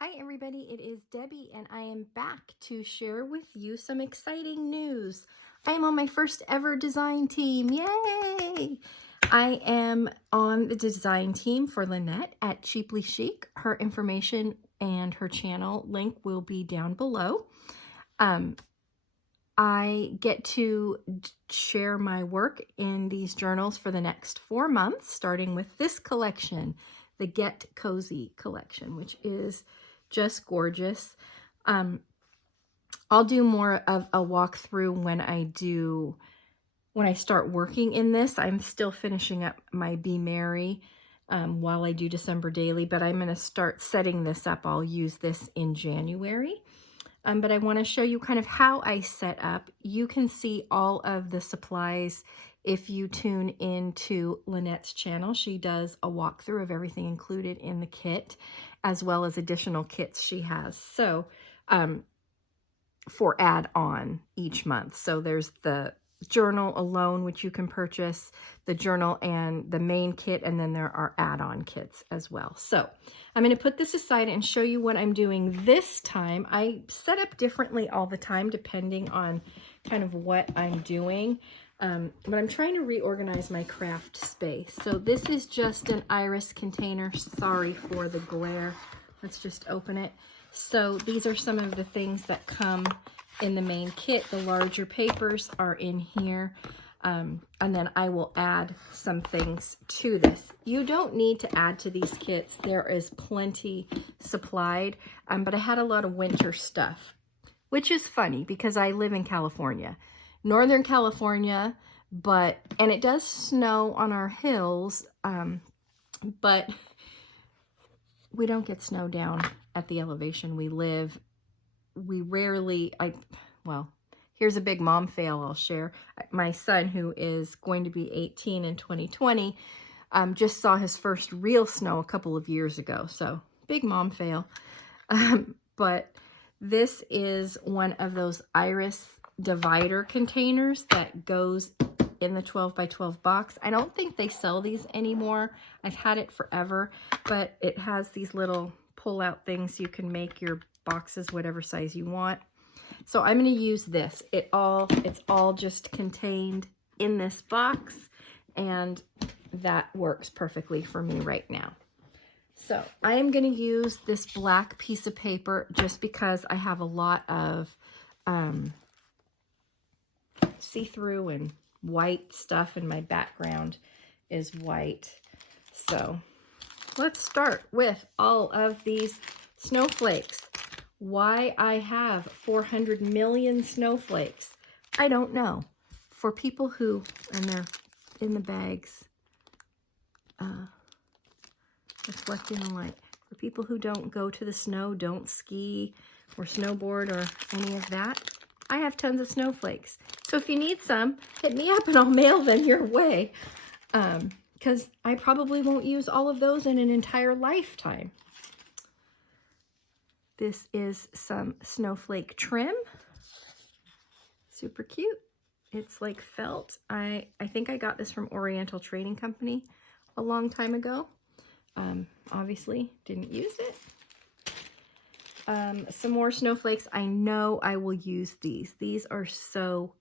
Hi everybody, it is Debbie and I am back to share with you some exciting news. I am on my first ever design team, yay! I am on the design team for Lynette at Cheaply Chic. Her information and her channel link will be down below. I get to share my work in these journals for the next 4 months, starting with this collection, the Get Cozy collection, which is just gorgeous. I'll do more of a walkthrough when I start working in this. I'm still finishing up my Be Merry while I do December Daily, but I'm going to start setting this up. I'll use this in January. But I want to show you kind of how I set up. You can see all of the supplies if you tune into Lynette's channel. She does a walkthrough of everything included in the kit, as well as additional kits she has. So for add-on each month. So there's the journal alone, which you can purchase, the journal and the main kit, and then there are add-on kits as well. So I'm going to put this aside and show you what I'm doing this time. I set up differently all the time depending on kind of what I'm doing, but I'm trying to reorganize my craft space. So this is just an iris container. Sorry for the glare. Let's just open it. So these are some of the things that come in the main kit. The larger papers are in here, and then I will add some things to this. You don't need to add to these kits. There is plenty supplied, but I had a lot of winter stuff, which is funny because I live in California, Northern California, and it does snow on our hills, but we don't get snow down at the elevation we live. We rarely, well, here's a big mom fail I'll share. My son, who is going to be 18 in 2020, just saw his first real snow a couple of years ago. So big mom fail. But this is one of those iris divider containers that goes in the 12 by 12 box. I don't think they sell these anymore. I've had it forever, but it has these little pull-out things. You can make your boxes whatever size you want. So I'm going to use this. It's all just contained in this box, and that works perfectly for me right now. So I am going to use this black piece of paper just because I have a lot of see-through and white stuff, and my background is white. So let's start with all of these snowflakes. Why I have 400 million snowflakes, I don't know. For people who, and they're in the bags, reflecting the light. For people who don't go to the snow, don't ski or snowboard or any of that, I have tons of snowflakes. So if you need some, hit me up and I'll mail them your way. Because I probably won't use all of those in an entire lifetime. This is some snowflake trim. Super cute. It's like felt. I think I got this from Oriental Trading Company a long time ago. Obviously didn't use it. Some more snowflakes. I know I will use these. These are so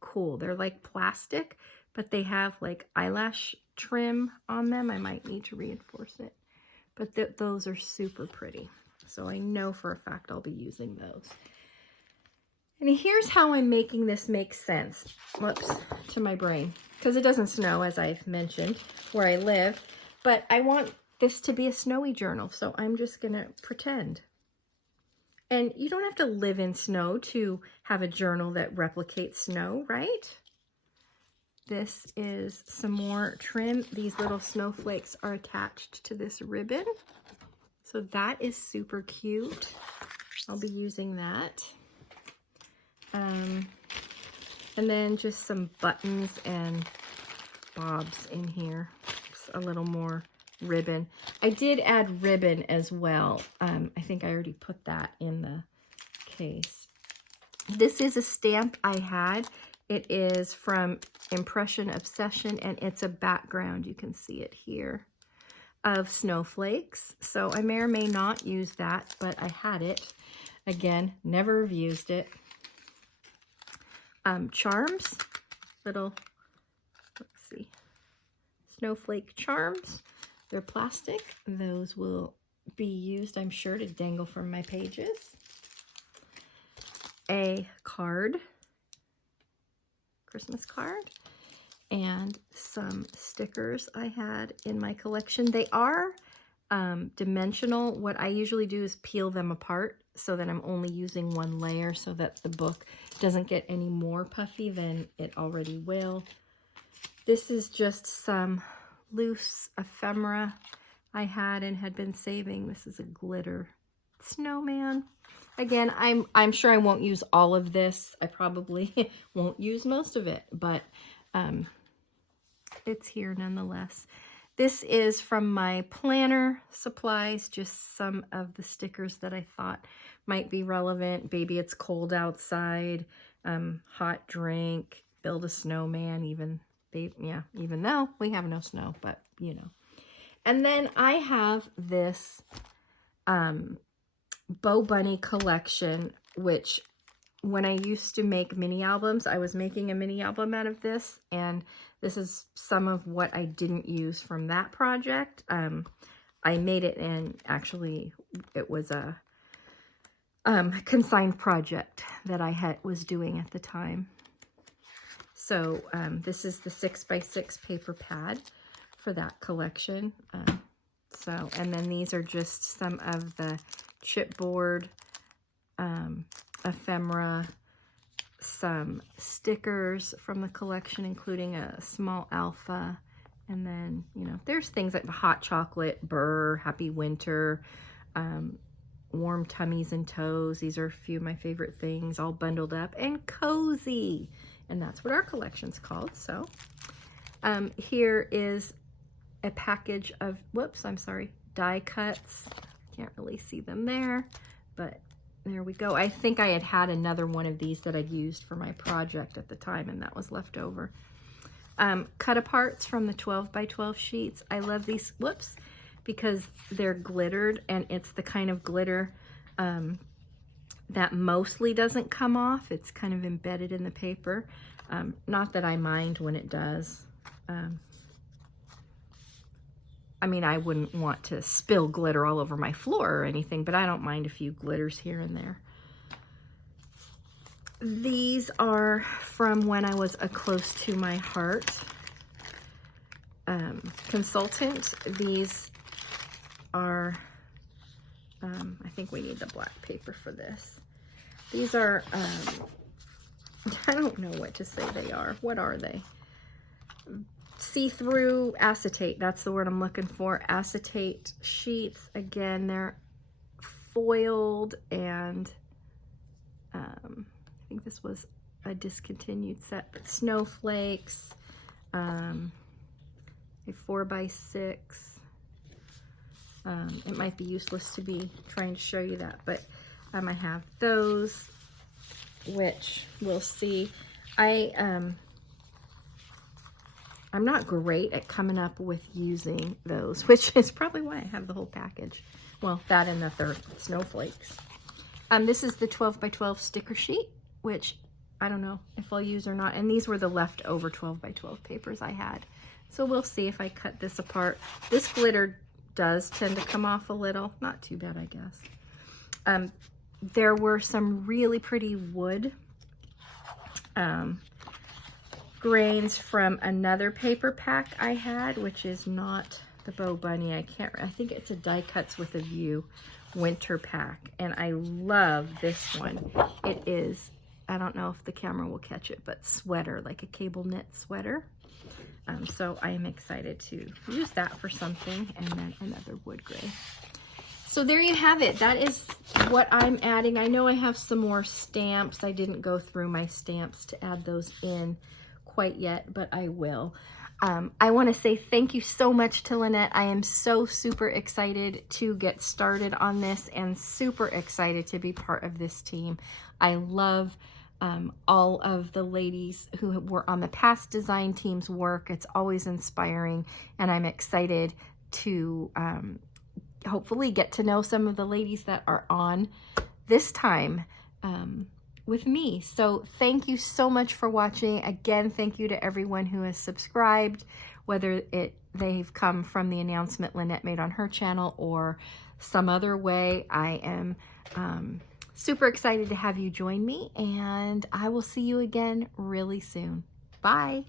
cool. They're like plastic, but they have like eyelash trim on them. I might need to reinforce it, but those are super pretty. So I know for a fact I'll be using those. And here's how I'm making this make sense. Whoops, to my brain. Because it doesn't snow, as I've mentioned, where I live. But I want this to be a snowy journal, so I'm just going to pretend. And you don't have to live in snow to have a journal that replicates snow, right? This is some more trim. These little snowflakes are attached to this ribbon. So that is super cute. I'll be using that. And then just some buttons and bobs in here. Just a little more ribbon. I did add ribbon as well. I think I already put that in the case. This is a stamp I had. It is from Impression Obsession, and it's a background. You can see it here. of snowflakes. So I may or may not use that, but I had it. Again, never have used it. Charms, little, let's see, snowflake charms. They're plastic. Those will be used, I'm sure, to dangle from my pages. A card, Christmas card, and some stickers I had in my collection. They are dimensional. What I usually do is peel them apart so that I'm only using one layer so that the book doesn't get any more puffy than it already will. This is just some loose ephemera I had and had been saving. This is a glitter snowman. Again, I'm sure I won't use all of this. I probably won't use most of it, but it's here nonetheless. This is from my planner supplies, just some of the stickers that I thought might be relevant. Baby, it's cold outside, hot drink, build a snowman, even though we have no snow, but you know. And then I have this Bo Bunny collection, which when I used to make mini albums, I was making a mini album out of this, and this is some of what I didn't use from that project. I made it, and actually it was a consigned project that I was doing at the time. So this is the 6x6 paper pad for that collection. And then these are just some of the chipboard ephemera, some stickers from the collection, including a small alpha. And then, you know, there's things like the hot chocolate, Burr, Happy Winter, warm tummies and toes. These are a few of my favorite things, all bundled up and cozy. And that's what our collection's called. So here is a package of, die cuts. Can't really see them there, but there we go. I think I had another one of these that I'd used for my project at the time, and that was left over. Cut aparts from the 12x12 sheets. I love these, because they're glittered, and it's the kind of glitter that mostly doesn't come off. It's kind of embedded in the paper. Not that I mind when it does. I mean, I wouldn't want to spill glitter all over my floor or anything, but I don't mind a few glitters here and there. These are from when I was a close to my heart consultant. These are, I think we need the black paper for this. These are, I don't know what to say they are. What are they? See-through acetate, that's the word I'm looking for. Acetate sheets. Again, they're foiled, and I think this was a discontinued set, but snowflakes, a 4x6. It might be useless to be trying to show you that, but I have those, which we'll see. I'm not great at coming up with using those, which is probably why I have the whole package. Well, that and the third snowflakes. This is the 12x12 sticker sheet, which I don't know if I'll use or not. And these were the leftover 12x12 papers I had. So we'll see if I cut this apart. This glitter does tend to come off a little. Not too bad, I guess. There were some really pretty wood grains from another paper pack I had, which is not the Bo Bunny. I think it's a Die Cuts with a View winter pack, and I love this one. It is, I don't know if the camera will catch it, but sweater, like a cable knit sweater. So I am excited to use that for something, and then another wood gray. So there you have it. That is what I'm adding. I know I have some more stamps. I didn't go through my stamps to add those in quite yet, but I will. I want to say thank you so much to Lynette. I am so super excited to get started on this, and super excited to be part of this team. I love all of the ladies who were on the past design team's work. It's always inspiring, and I'm excited to hopefully get to know some of the ladies that are on this time with me. So thank you so much for watching. Again, thank you to everyone who has subscribed, whether they've come from the announcement Lynette made on her channel or some other way. I am super excited to have you join me, and I will see you again really soon. Bye.